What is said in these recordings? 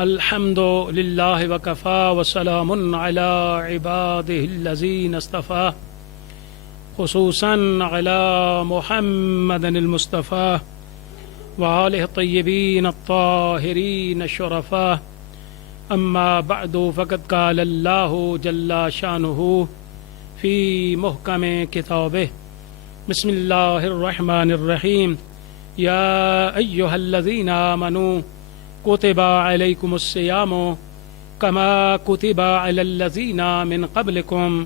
الحمد للہ وکفا وسلام علی عبادہ الذین اصطفی خصوصا علی محمد المصطفی وآلہ الطیبین الطاہرین الشرفاء اما بعد فقد قال اللہ جل شانہ فی محکم کتابہ بسم اللہ الرحمن الرحیم یا ایہا الذین آمنوا کتب علیکم الصیام کما کتب علی الذین من قبلکم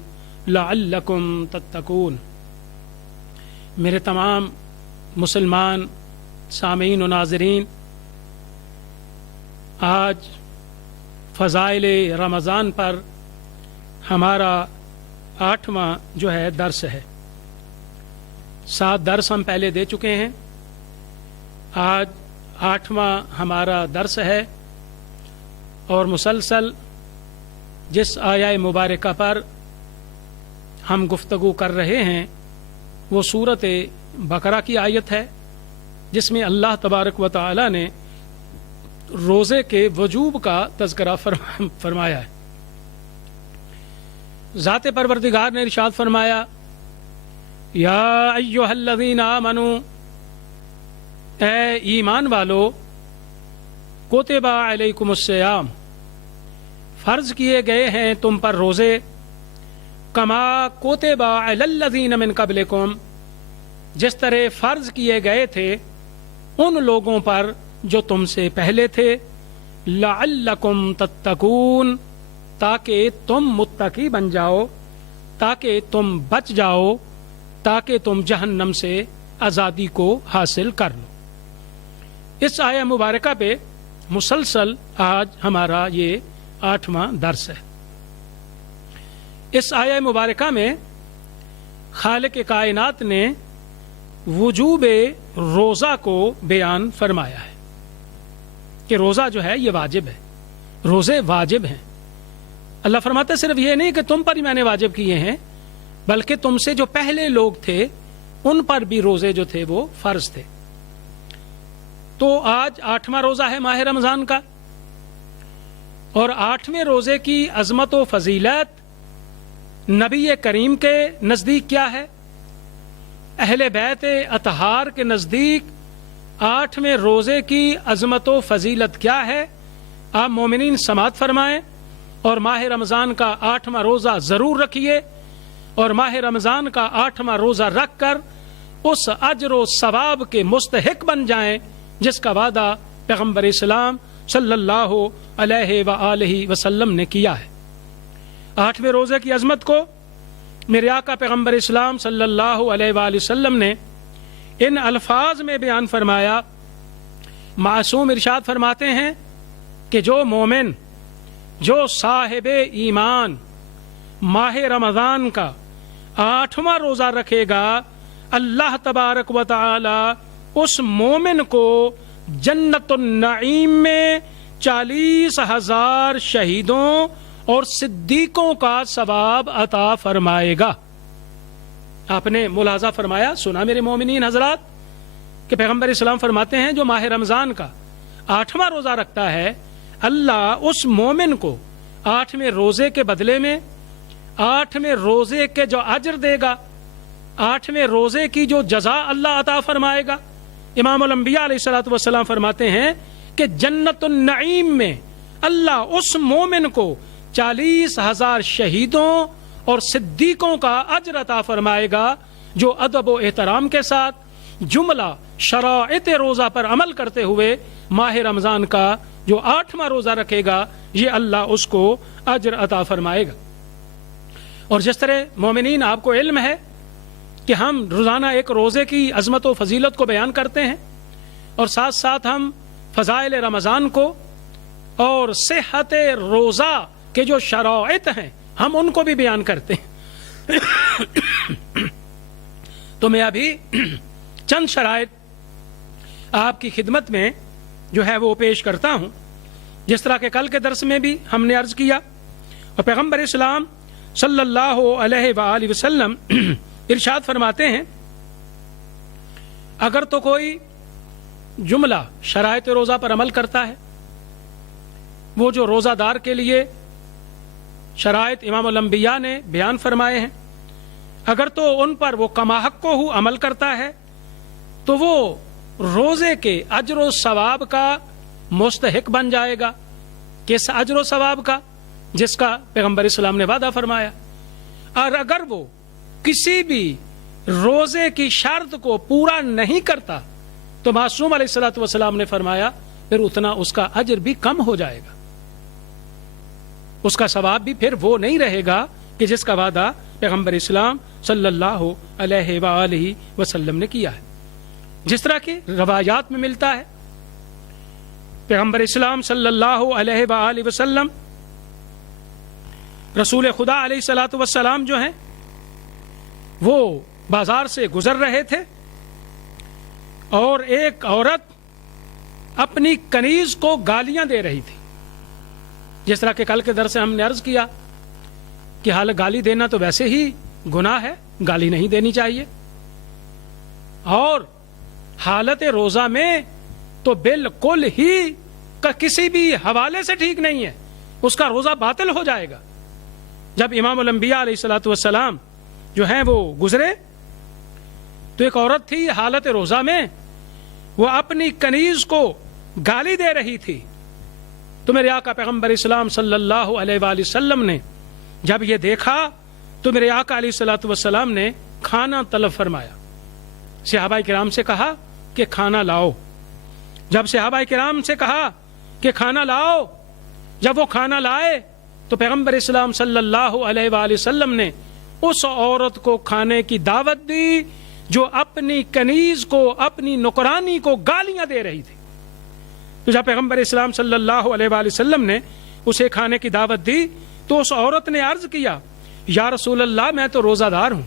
لعلکم تتقون۔ میرے تمام مسلمان سامعین و ناظرین، آج فضائل رمضان پر ہمارا 8واں جو ہے درس ہے۔ 7 درس ہم پہلے دے چکے ہیں، آج 8واں ہمارا درس ہے، اور مسلسل جس آیہ مبارکہ پر ہم گفتگو کر رہے ہیں وہ سورۃ بقرہ کی آیت ہے، جس میں اللہ تبارک و تعالی نے روزے کے وجوب کا تذکرہ فرمایا ہے۔ ذات پروردگار نے ارشاد فرمایا، یا ایھا الذین آمنوا، اے ایمان والو، کتب علیکم الصیام، فرض کیے گئے ہیں تم پر روزے، کما کتب علی الذین من قبلکم، جس طرح فرض کیے گئے تھے ان لوگوں پر جو تم سے پہلے تھے، لعلکم تتقون، تاکہ تم متقی بن جاؤ، تاکہ تم بچ جاؤ، تاکہ تم جہنم سے آزادی کو حاصل کر لو۔ اس آیہ مبارکہ پہ مسلسل آج ہمارا یہ 8واں درس ہے۔ اس آیہ مبارکہ میں خالق کائنات نے وجوب روزہ کو بیان فرمایا ہے کہ روزہ جو ہے یہ واجب ہے، روزے واجب ہیں۔ اللہ فرماتا صرف یہ نہیں کہ تم پر ہی میں نے واجب کیے ہیں، بلکہ تم سے جو پہلے لوگ تھے ان پر بھی روزے جو تھے وہ فرض تھے۔ تو آج 8واں روزہ ہے ماہ رمضان کا، اور 8ویں روزے کی عظمت و فضیلت نبی کریم کے نزدیک کیا ہے، اہل بیت اطہار کے نزدیک 8ویں روزے کی عظمت و فضیلت کیا ہے، آپ مومنین سماعت فرمائیں، اور ماہ رمضان کا 8واں روزہ ضرور رکھیے، اور ماہ رمضان کا 8واں روزہ رکھ کر اس اجر و ثواب کے مستحق بن جائیں جس کا وعدہ پیغمبر اسلام صلی اللہ علیہ وآلہ وسلم نے کیا ہے۔ 8ویں روزے کی عظمت کو میرے آقا پیغمبر اسلام صلی اللہ علیہ وآلہ وسلم نے ان الفاظ میں بیان فرمایا۔ معصوم ارشاد فرماتے ہیں کہ جو مومن، جو صاحب ایمان ماہ رمضان کا 8واں روزہ رکھے گا، اللہ تبارک و تعالی اس مومن کو جنت النعیم میں 40,000 شہیدوں اور صدیقوں کا ثواب عطا فرمائے گا۔ آپ نے ملاحظہ فرمایا، سنا میرے مومنین حضرات، کہ پیغمبر اسلام فرماتے ہیں جو ماہ رمضان کا 8واں روزہ رکھتا ہے، اللہ اس مومن کو 8ویں روزے کے بدلے میں 8ویں روزے کے جو اجر دے گا، 8ویں روزے کی جو جزا اللہ عطا فرمائے گا۔ امام الانبیاء علیہ الصلوۃ والسلام فرماتے ہیں کہ جنت النعیم میں اللہ اس مومن کو 40,000 شہیدوں اور صدیقوں کا اجر عطا فرمائے گا جو ادب و احترام کے ساتھ جملہ شرائط روزہ پر عمل کرتے ہوئے ماہ رمضان کا جو 8واں روزہ رکھے گا، یہ اللہ اس کو اجر عطا فرمائے گا۔ اور جس طرح مومنین آپ کو علم ہے کہ ہم روزانہ ایک روزے کی عظمت و فضیلت کو بیان کرتے ہیں، اور ساتھ ساتھ ہم فضائل رمضان کو اور صحت روزہ کے جو شرائط ہیں ہم ان کو بھی بیان کرتے ہیں۔ تو میں ابھی چند شرائط آپ کی خدمت میں جو ہے وہ پیش کرتا ہوں، جس طرح کہ کل کے درس میں بھی ہم نے عرض کیا، اور پیغمبر اسلام صلی اللہ علیہ وآلہ وسلم ارشاد فرماتے ہیں، اگر تو کوئی جملہ شرائط روزہ پر عمل کرتا ہے وہ جو روزہ دار کے لیے شرائط امام الانبیاء نے بیان فرمائے ہیں، اگر تو ان پر وہ کما حق کو عمل کرتا ہے تو وہ روزے کے اجر و ثواب کا مستحق بن جائے گا۔ کس اجر و ثواب کا؟ جس کا پیغمبر اسلام نے وعدہ فرمایا۔ اور اگر وہ کسی بھی روزے کی شرط کو پورا نہیں کرتا تو معصوم علیہ الصلوۃ والسلام نے فرمایا پھر اتنا اس کا اجر بھی کم ہو جائے گا، اس کا ثواب بھی پھر وہ نہیں رہے گا کہ جس کا وعدہ پیغمبر اسلام صلی اللہ علیہ وآلہ وسلم نے کیا ہے۔ جس طرح کے روایات میں ملتا ہے، پیغمبر اسلام صلی اللہ علیہ وآلہ وسلم رسول خدا علیہ الصلوۃ والسلام جو ہیں وہ بازار سے گزر رہے تھے اور ایک عورت اپنی کنیز کو گالیاں دے رہی تھی۔ جس طرح کہ کل کے درس سے ہم نے عرض کیا کہ حال گالی دینا تو ویسے ہی گناہ ہے، گالی نہیں دینی چاہیے، اور حالت روزہ میں تو بالکل ہی کسی بھی حوالے سے ٹھیک نہیں ہے، اس کا روزہ باطل ہو جائے گا۔ جب امام الانبیاء علیہ الصلوۃ والسلام جو ہیں وہ گزرے تو ایک عورت تھی حالت روزہ میں، وہ اپنی کنیز کو گالی دے رہی تھی، تو میرے آقا پیغمبر اسلام صلی اللہ علیہ وآلہ وسلم نے جب یہ دیکھا تو میرے آقا علیہ الصلوۃ والسلام نے کھانا طلب فرمایا، صحابہ کرام سے کہا کہ کھانا لاؤ۔ جب صحابہ کرام سے کہا کہ کھانا لاؤ، جب وہ کھانا لائے تو پیغمبر اسلام صلی اللہ علیہ وآلہ وسلم نے اس عورت کو کھانے کی دعوت دی جو اپنی کنیز کو، اپنی نوکرانی کو گالیاں دے رہی تھی۔ تو جب پیغمبر اسلام صلی اللہ علیہ وآلہ وسلم نے اسے کھانے کی دعوت دی تو اس عورت نے عرض کیا، یا رسول اللہ میں تو روزہ دار ہوں،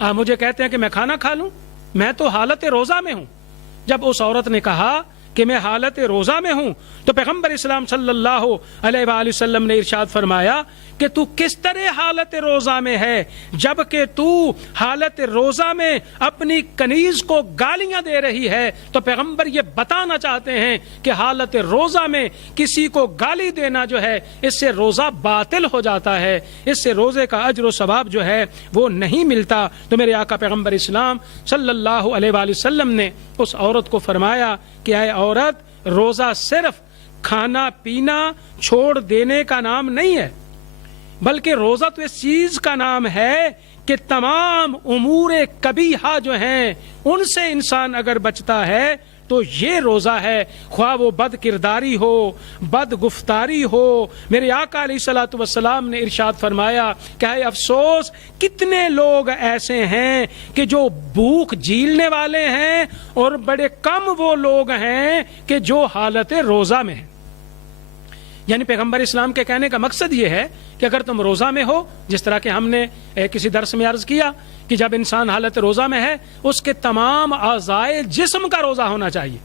آپ مجھے کہتے ہیں کہ میں کھانا کھا لوں، میں تو حالت روزہ میں ہوں۔ جب اس عورت نے کہا کہ میں حالت روزہ میں ہوں تو پیغمبر اسلام صلی اللہ علیہ وآلہ وسلم نے ارشاد فرمایا کہ تو کس طرح حالت روزہ میں ہے جبکہ تو حالت روزہ میں اپنی کنیز کو گالیاں دے رہی ہے۔ تو پیغمبر یہ بتانا چاہتے ہیں کہ حالت روزہ میں کسی کو گالی دینا جو ہے اس سے روزہ باطل ہو جاتا ہے، اس سے روزے کا اجر و ثواب جو ہے وہ نہیں ملتا۔ تو میرے آقا پیغمبر اسلام صلی اللہ علیہ وآلہ وسلم نے اس عورت کو فرمایا کہ اے عورت، روزہ صرف کھانا پینا چھوڑ دینے کا نام نہیں ہے، بلکہ روزہ تو اس چیز کا نام ہے کہ تمام امور قبیحہ جو ہیں ان سے انسان اگر بچتا ہے تو یہ روزہ ہے، خواہ وہ بد کرداری ہو، بد گفتاری ہو۔ میرے آقا علیہ الصلوۃ والسلام نے ارشاد فرمایا کہ اے افسوس کتنے لوگ ایسے ہیں کہ جو بھوک جھیلنے والے ہیں اور بڑے کم وہ لوگ ہیں کہ جو حالت روزہ میں ہیں۔ یعنی پیغمبر اسلام کے کہنے کا مقصد یہ ہے کہ اگر تم روزہ میں ہو، جس طرح کہ ہم نے کسی درس میں عرض کیا کہ جب انسان حالت روزہ میں ہے اس کے تمام اعضائے جسم کا روزہ ہونا چاہیے،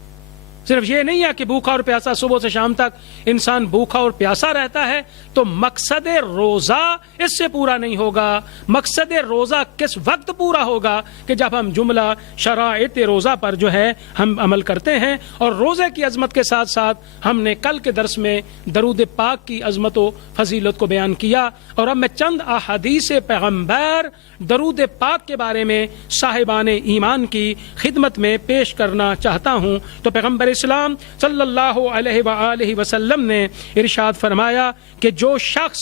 صرف یہ نہیں ہے کہ بھوکا اور پیاسا صبح سے شام تک انسان بھوکا اور پیاسا رہتا ہے تو مقصد روزہ اس سے پورا نہیں ہوگا۔ مقصد روزہ کس وقت پورا ہوگا کہ جب ہم جملہ شرائط روزہ پر جو ہے ہم عمل کرتے ہیں۔ اور روزے کی عظمت کے ساتھ ساتھ ہم نے کل کے درس میں درود پاک کی عظمت و فضیلت کو بیان کیا، اور اب میں چند احادیث پیغمبر درود پاک کے بارے میں صاحبان ایمان کی خدمت میں پیش کرنا چاہتا ہوں۔ تو پیغمبر اسلام صلی اللہ علیہ وآلہ وسلم نے ارشاد فرمایا کہ جو شخص،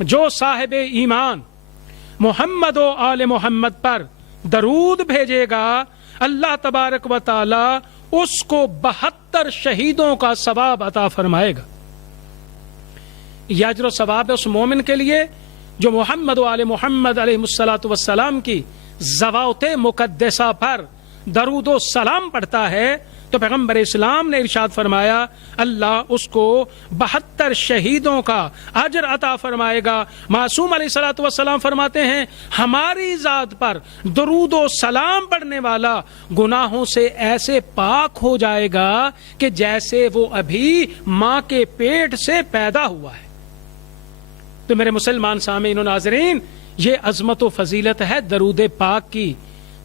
جو صاحب ایمان محمد و آل محمد پر درود بھیجے گا اللہ تبارک و تعالی اس کو 72 شہیدوں کا ثواب عطا فرمائے گا۔ یہ اجر و ثواب اس مومن کے لیے جو محمد و آل محمد علیہ الصلوۃ والسلام کی ذوات مقدسہ پر درود و سلام پڑھتا ہے تو پیغمبر اسلام نے ارشاد فرمایا اللہ اس کو 72 شہیدوں کا اجر عطا فرمائے گا۔ معصوم علیہ الصلوۃ والسلام فرماتے ہیں ہماری ذات پر درود و سلام پڑھنے والا گناہوں سے ایسے پاک ہو جائے گا کہ جیسے وہ ابھی ماں کے پیٹ سے پیدا ہوا ہے۔ تو میرے مسلمان سامعین و ناظرین، یہ عظمت و فضیلت ہے درود پاک کی،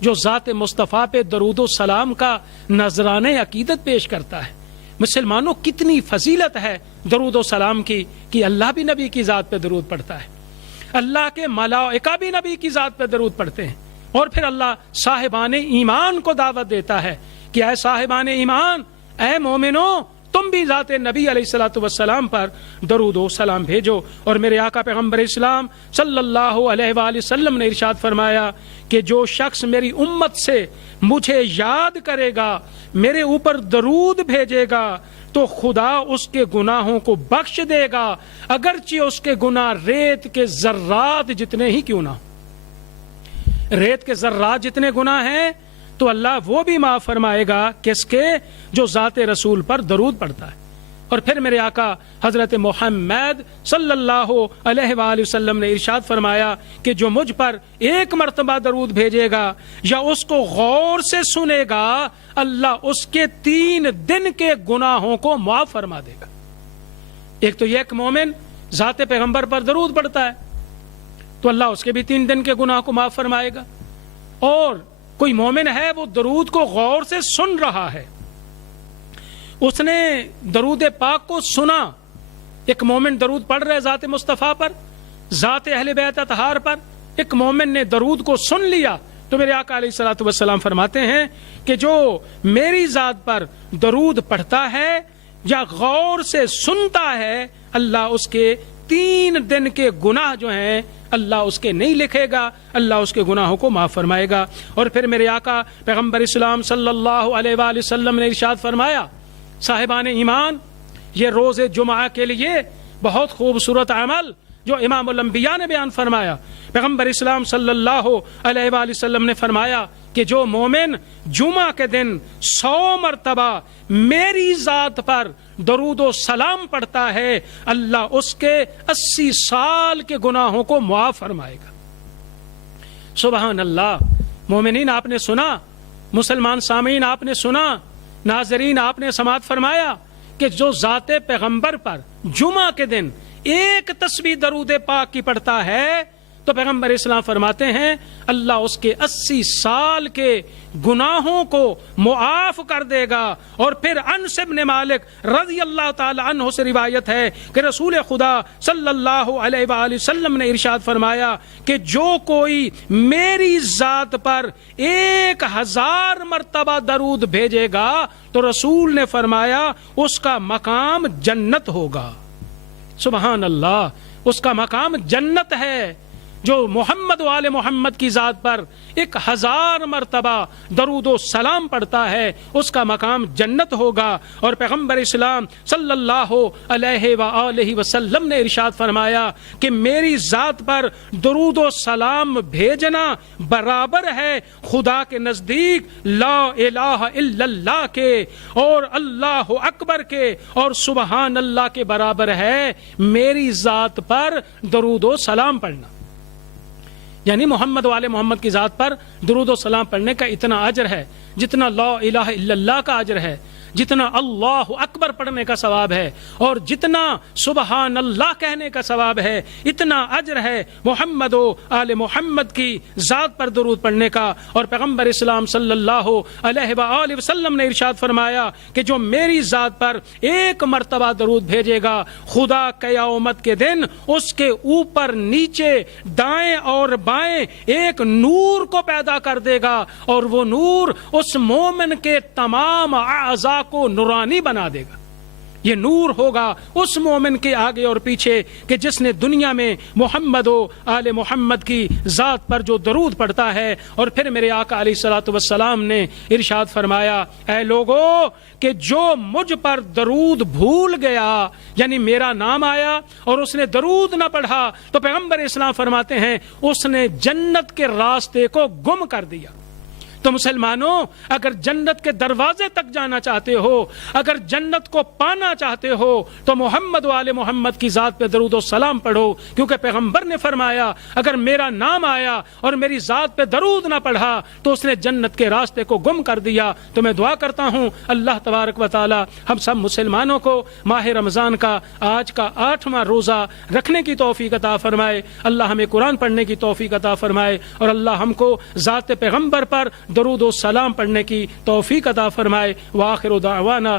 جو ذات مصطفیٰ پہ درود و سلام کا نذرانہ عقیدت پیش کرتا ہے۔ مسلمانوں کتنی فضیلت ہے درود و سلام کی کہ اللہ بھی نبی کی ذات پہ درود پڑھتا ہے، اللہ کے ملائکہ بھی نبی کی ذات پہ درود پڑھتے ہیں، اور پھر اللہ صاحبان ایمان کو دعوت دیتا ہے کہ اے صاحبان ایمان، اے مومنوں، تم بھی ذات نبی علیہ الصلوۃ والسلام پر درود و سلام بھیجو۔ اور میرے آقا پیغمبر اسلام صلی اللہ علیہ وآلہ وسلم نے ارشاد فرمایا کہ جو شخص میری امت سے مجھے یاد کرے گا، میرے اوپر درود بھیجے گا، تو خدا اس کے گناہوں کو بخش دے گا، اگرچہ اس کے گناہ ریت کے ذرات جتنے ہی کیوں نہ ہوں۔ ریت کے ذرات جتنے گناہ ہیں تو اللہ وہ بھی معاف فرمائے گا کس کے؟ جو ذات رسول پر درود پڑتا ہے۔ اور پھر میرے آقا حضرت محمد صلی اللہ علیہ وآلہ وسلم نے ارشاد فرمایا کہ جو مجھ پر ایک مرتبہ درود بھیجے گا یا اس کو غور سے سنے گا، اللہ اس کے 3 دن کے گناہوں کو معاف فرما دے گا۔ ایک تو یہ کہ مومن ذات پیغمبر پر درود پڑتا ہے تو اللہ اس کے بھی 3 دن کے گناہ کو معاف فرمائے گا، اور کوئی مومن ہے وہ درود کو غور سے سن رہا ہے، اس نے درود پاک کو سنا، ایک مومن درود پڑھ رہا ہے ذات مصطفیٰ پر، ذات اہل بیت اطہار پر، ایک مومن نے درود کو سن لیا، تو میرے آقا علیہ الصلوۃ والسلام فرماتے ہیں کہ جو میری ذات پر درود پڑھتا ہے یا غور سے سنتا ہے، اللہ اس کے 3 دن کے گناہ جو ہیں اللہ اس کے نہیں لکھے گا، اللہ اس کے گناہوں کو معاف فرمائے گا۔ اور پھر میرے آقا پیغمبر اسلام صلی اللہ علیہ وآلہ وسلم نے ارشاد فرمایا، صاحبان ایمان، یہ روز جمعہ کے لیے بہت خوبصورت عمل جو امام الانبیاء نے بیان فرمایا، پیغمبر اسلام صلی اللہ علیہ وآلہ وسلم نے فرمایا کہ جو مومن جمعہ کے دن 100 مرتبہ میری ذات پر درود و سلام پڑھتا ہے، اللہ اس کے 80 سال کے گناہوں کو معاف فرمائے گا۔ سبحان اللہ۔ مومنین آپ نے سنا، مسلمان سامعین آپ نے سنا، ناظرین آپ نے سماعت فرمایا کہ جو ذات پیغمبر پر جمعہ کے دن ایک تسبیح درود پاک کی پڑھتا ہے تو پیغمبر اسلام فرماتے ہیں اللہ اس کے 80 سال کے گناہوں کو معاف کر دے گا۔ اور پھر انس بن مالک رضی اللہ تعالی عنہ سے روایت ہے کہ رسول خدا صلی اللہ علیہ وآلہ وسلم نے ارشاد فرمایا کہ جو کوئی میری ذات پر 1000 مرتبہ درود بھیجے گا تو رسول نے فرمایا اس کا مقام جنت ہوگا۔ سبحان اللہ، اس کا مقام جنت ہے۔ جو محمد و آل محمد کی ذات پر 1000 مرتبہ درود و سلام پڑھتا ہے اس کا مقام جنت ہوگا۔ اور پیغمبر اسلام صلی اللہ علیہ وآلہ وسلم نے ارشاد فرمایا کہ میری ذات پر درود و سلام بھیجنا برابر ہے خدا کے نزدیک لا الہ الا اللہ کے اور اللہ اکبر کے اور سبحان اللہ کے برابر ہے میری ذات پر درود و سلام پڑھنا۔ یعنی محمد والے محمد کی ذات پر درود و سلام پڑھنے کا اتنا اجر ہے جتنا لا الہ الا اللہ کا اجر ہے، جتنا اللہ اکبر پڑھنے کا ثواب ہے، اور جتنا سبحان اللہ کہنے کا ثواب ہے اتنا اجر ہے محمد و آل محمد کی ذات پر درود پڑھنے کا۔ اور پیغمبر اسلام صلی اللہ علیہ وآلہ وسلم نے ارشاد فرمایا کہ جو میری ذات پر 1 مرتبہ درود بھیجے گا خدا قیامت کے دن اس کے اوپر نیچے دائیں اور بائیں ایک نور کو پیدا کر دے گا، اور وہ نور اس مومن کے تمام اعضاء کو نورانی بنا دے گا۔ یہ نور ہوگا اس مومن کے آگے اور پیچھے کہ جس نے دنیا میں محمد و آل محمد کی ذات پر جو درود پڑھتا ہے۔ اور پھر میرے آقا علیہ الصلوۃ والسلام نے ارشاد فرمایا اے لوگو کہ جو مجھ پر درود بھول گیا، یعنی میرا نام آیا اور اس نے درود نہ پڑھا، تو پیغمبر اسلام فرماتے ہیں اس نے جنت کے راستے کو گم کر دیا۔ تو مسلمانوں، اگر جنت کے دروازے تک جانا چاہتے ہو، اگر جنت کو پانا چاہتے ہو تو محمد و آل محمد کی ذات پہ درود و سلام پڑھو، کیونکہ پیغمبر نے فرمایا اگر میرا نام آیا اور میری ذات پہ درود نہ پڑھا تو اس نے جنت کے راستے کو گم کر دیا۔ تو میں دعا کرتا ہوں اللہ تبارک و تعالی ہم سب مسلمانوں کو ماہ رمضان کا آج کا 8واں روزہ رکھنے کی توفیق عطا فرمائے، اللہ ہمیں قرآن پڑھنے کی توفیق عطا فرمائے، اور اللہ ہم کو ذات پیغمبر پر درود و سلام پڑھنے کی توفیق عطا فرمائے۔ وآخر دعوانا